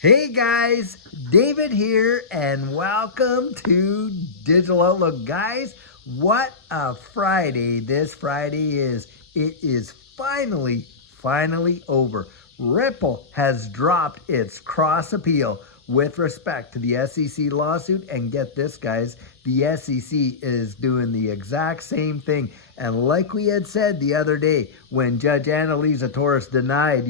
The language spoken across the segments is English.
Hey guys, David here, and welcome to Digital Outlook. Guys, what a Friday this Friday is. It is finally over. Ripple has dropped its cross appeal with respect to the SEC lawsuit, and get this, guys, the SEC is doing the exact same thing. And like we had said the other day when Judge Annalisa Torres denied,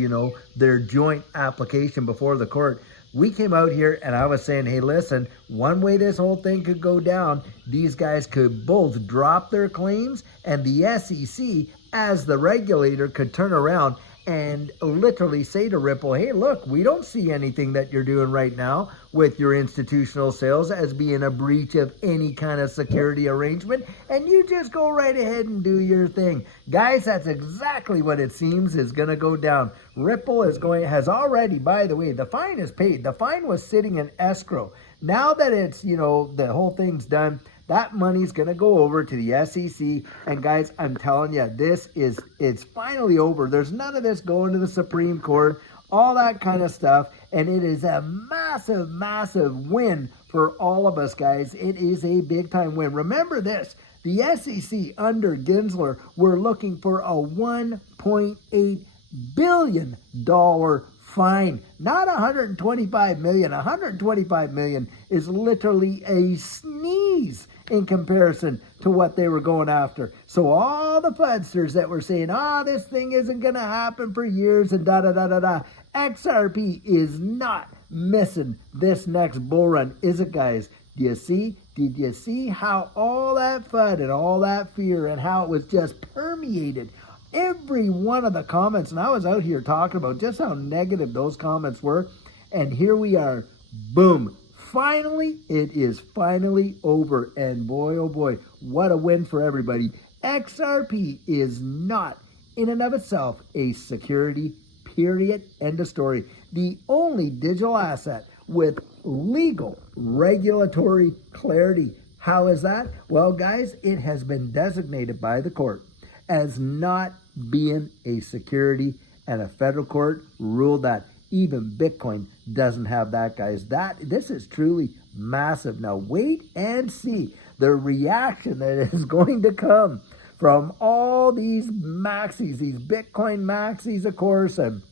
their joint application before the court, we came out here and I was saying, hey, listen, one way this whole thing could go down, these guys could both drop their claims, and the SEC, as the regulator, could turn around and literally say to Ripple, hey, look, we don't see anything that you're doing right now with your institutional sales as being a breach of any kind of security arrangement, and you just go right ahead and do your thing. Guys, that's exactly what it seems is going to go down. Ripple has already, by the way, the fine is paid. The fine was sitting in escrow. Now that it's, the whole thing's done, that money's going to go over to the SEC. And guys, I'm telling you, it's finally over. There's none of this going to the Supreme Court, all that kind of stuff. And it is a massive win for all of us, guys. It is a big time win. Remember this, the SEC under Gensler were looking for a $1.8 billion fine, not 125 million. 125 million is literally a sneeze in comparison to what they were going after. So all the fudsters that were saying, this thing isn't going to happen for years and XRP is not missing this next bull run, is it, guys? Did you see how all that FUD and all that fear and how it was just permeated every one of the comments? And I was out here talking about just how negative those comments were. And here we are. Boom. Finally, it is finally over. And boy, oh boy, what a win for everybody. XRP is not in and of itself a security, period, end of story. The only digital asset with legal regulatory clarity. How is that? Well, guys, it has been designated by the court as not being a security, and a federal court ruled that even Bitcoin doesn't have that, guys. This is truly massive. Now wait and see the reaction that is going to come from all these maxis, these Bitcoin maxis, of course, and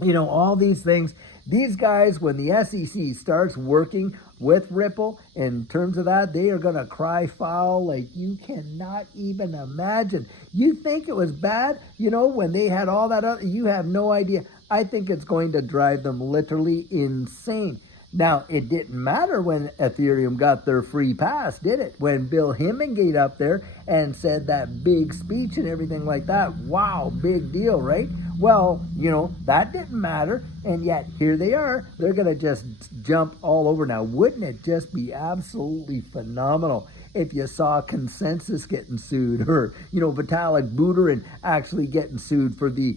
all these things. These guys, when the SEC starts working with Ripple in terms of that, they are going to cry foul like you cannot even imagine. You think it was bad, when they had all that other, you have no idea. I think it's going to drive them literally insane. Now, it didn't matter when Ethereum got their free pass, did it? When Bill Hemmingate up there and said that big speech and everything like that. Wow, big deal, right? Well, that didn't matter. And yet, here they are. They're going to just jump all over. Now, wouldn't it just be absolutely phenomenal if you saw Consensus getting sued, or, Vitalik Buterin actually getting sued for the,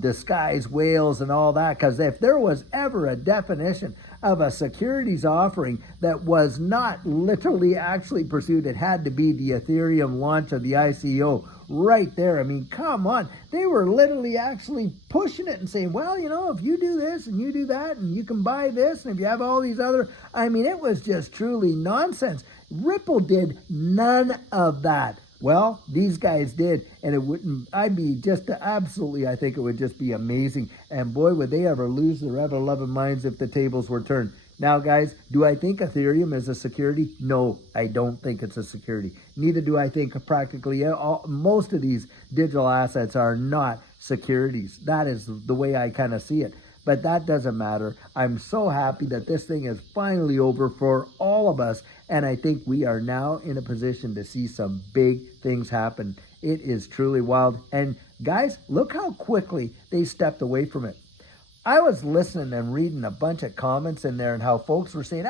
disguised whales and all that? Because if there was ever a definition of a securities offering that was not literally actually pursued, it had to be the Ethereum launch of the ICO right there. I mean, come on. They were literally actually pushing it and saying, well, if you do this and you do that and you can buy this, and if you have all these other, it was just truly nonsense. Ripple did none of that. Well, these guys did, and I think it would just be amazing. And boy, would they ever lose their ever-loving minds if the tables were turned. Now, guys, do I think Ethereum is a security? No, I don't think it's a security. Neither do I think practically most of these digital assets are not securities. That is the way I kind of see it. But that doesn't matter. I'm so happy that this thing is finally over for all of us. And I think we are now in a position to see some big things happen. It is truly wild. And guys, look how quickly they stepped away from it. I was listening and reading a bunch of comments in there and how folks were saying,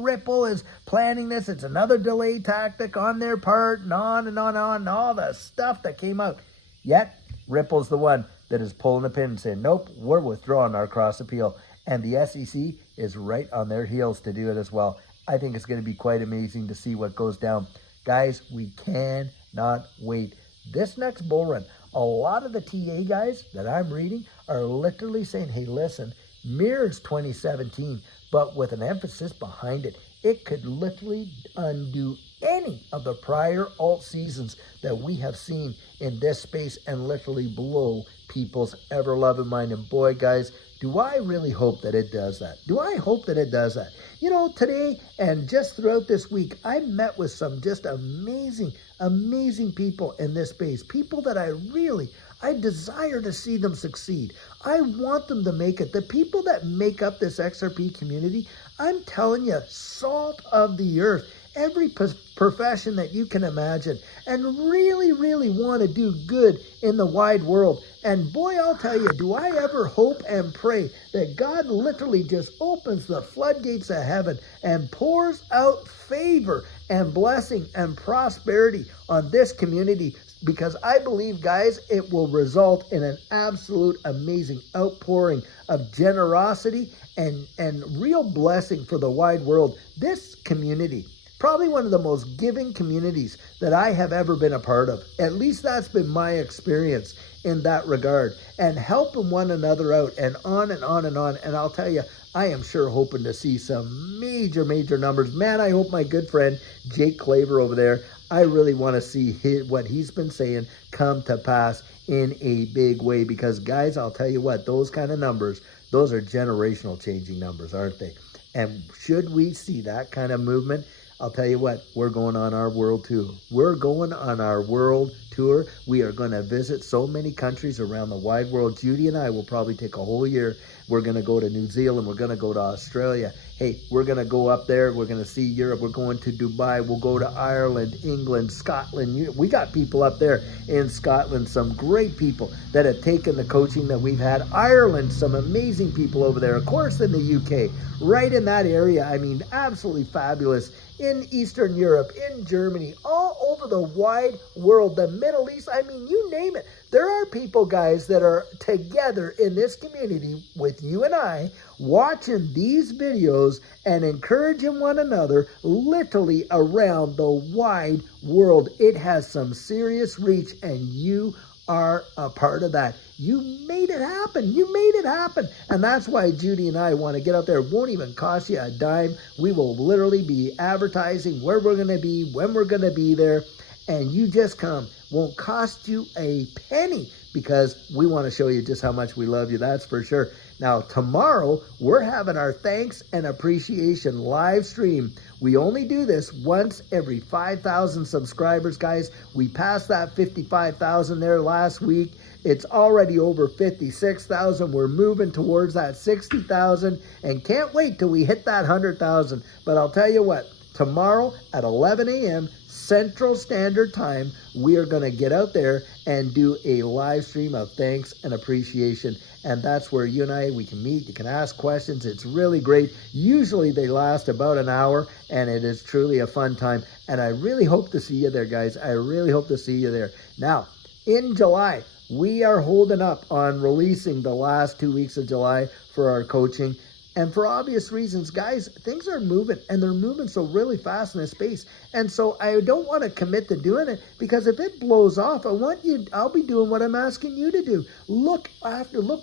Ripple is planning this. It's another delay tactic on their part, and on and on and on, and all the stuff that came out. Yet, Ripple's the one that is pulling the pin and saying, nope, we're withdrawing our cross appeal. And the SEC is right on their heels to do it as well. I think it's going to be quite amazing to see what goes down. Guys, we cannot wait. This next bull run, a lot of the TA guys that I'm reading are literally saying, hey, listen, mirrors 2017, but with an emphasis behind it. It could literally undo any of the prior alt seasons that we have seen in this space and literally blow people's ever-loving mind. And boy, guys, do I really hope that it does that. Do I hope that it does that? You know, today and just throughout this week, I met with some just amazing, amazing people in this space. People that I desire to see them succeed. I want them to make it. The people that make up this XRP community, I'm telling you, salt of the earth. Every profession that you can imagine, and really, really want to do good in the wide world. And boy, I'll tell you, do I ever hope and pray that God literally just opens the floodgates of heaven and pours out favor and blessing and prosperity on this community, because I believe, guys, it will result in an absolute amazing outpouring of generosity and real blessing for the wide world. This community, probably one of the most giving communities that I have ever been a part of. At least that's been my experience in that regard. And helping one another out and on and on and on. And I'll tell you, I am sure hoping to see some major, major numbers. Man, I hope my good friend Jake Claver over there, I really want to see what he's been saying come to pass in a big way. Because guys, I'll tell you what, those kind of numbers, those are generational changing numbers, aren't they? And should we see that kind of movement, I'll tell you what, we're going on our world tour. We're going on our world tour. We are going to visit so many countries around the wide world. Judy and I will probably take a whole year. We're going to go to New Zealand. We're going to go to Australia. Hey, we're going to go up there. We're going to see Europe. We're going to Dubai. We'll go to Ireland, England, Scotland. We got people up there in Scotland, some great people that have taken the coaching that we've had. Ireland, some amazing people over there. Of course, in the UK, right in that area. I mean, absolutely fabulous. In Eastern Europe, in Germany, all over the wide world, the Middle East, I mean, you name it. There are people, guys, that are together in this community with you and I, watching these videos and encouraging one another literally around the wide world. It has some serious reach, and you are a part of that. You made it happen. You made it happen. And that's why Judy and I want to get out there. It won't even cost you a dime. We will literally be advertising where we're going to be, when we're going to be there. And you just come. Won't cost you a penny, because we want to show you just how much we love you. That's for sure. Now, tomorrow, we're having our thanks and appreciation live stream. We only do this once every 5,000 subscribers, guys. We passed that 55,000 there last week. It's already over 56,000. We're moving towards that 60,000 and can't wait till we hit that 100,000. But I'll tell you what, tomorrow at 11 a.m. Central Standard Time, we are going to get out there and do a live stream of thanks and appreciation. And that's where you and I, we can meet. You can ask questions. It's really great. Usually they last about an hour, and it is truly a fun time. And I really hope to see you there, guys. I really hope to see you there. Now, in July, we are holding up on releasing the last 2 weeks of July for our coaching. And for obvious reasons, guys, things are moving, and they're moving so really fast in this space. And so I don't want to commit to doing it, because if it blows off, I'll be doing what I'm asking you to do.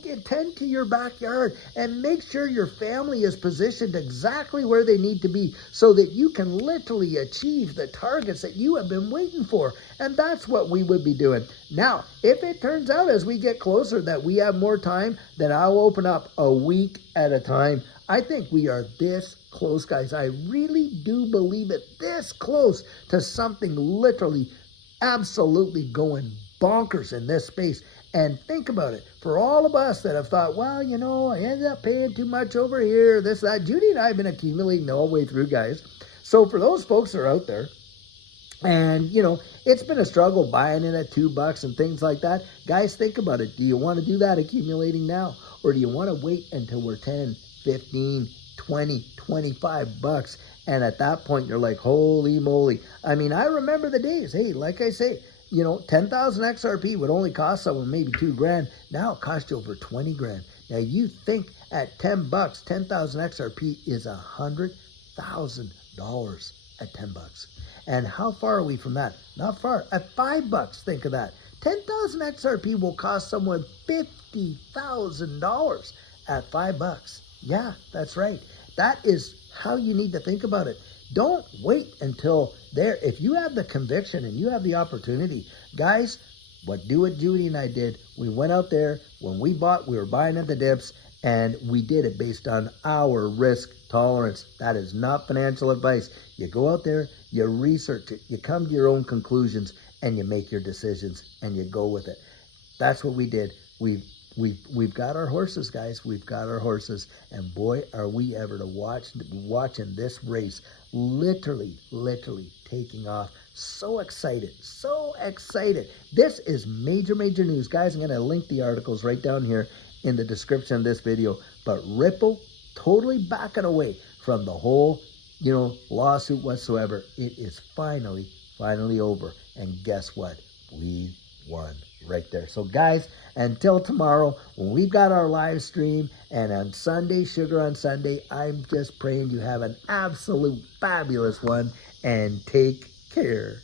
Attend to your backyard and make sure your family is positioned exactly where they need to be, so that you can literally achieve the targets that you have been waiting for. And that's what we would be doing. Now, if it turns out as we get closer that we have more time, then I'll open up a week at a time. I think we are this close, guys. I really do believe it, this close to something literally absolutely going bonkers in this space. And think about it. For all of us that have thought, well, you know, I ended up paying too much over here, this, that. Judy and I have been accumulating all the way through, guys. So for those folks that are out there, and, you know, it's been a struggle buying it at $2 and things like that. Guys, think about it. Do you want to do that accumulating now? Or do you want to wait until we're 10, 15, 20, 25 bucks? And at that point, you're like, holy moly. I mean, I remember the days. Hey, like I say, you know, 10,000 XRP would only cost someone maybe $2,000. Now it costs you over 20 grand. Now you think at 10 bucks, 10,000 XRP is $100,000 at 10 bucks. And how far are we from that? Not far. At $5, think of that. 10,000 XRP will cost someone $50,000 at $5. Yeah, that's right. That is how you need to think about it. Don't wait until there. If you have the conviction and you have the opportunity, guys, what Judy and I did, we went out there. When we bought, we were buying at the dips, and we did it based on our risk tolerance. That is not financial advice. You go out there, you research it, you come to your own conclusions, and you make your decisions, and you go with it. That's what we did. We've got our horses, guys. We've got our horses, and boy, are we ever to watching this race, literally taking off. So excited, so excited. This is major news, guys. I'm going to link the articles right down here in the description of this video. But Ripple totally backing away from the whole, lawsuit whatsoever. It is finally over. And guess what? We won right there. So guys, until tomorrow when we've got our live stream, and on Sunday, Sugar on Sunday, I'm just praying you have an absolute fabulous one, and take care.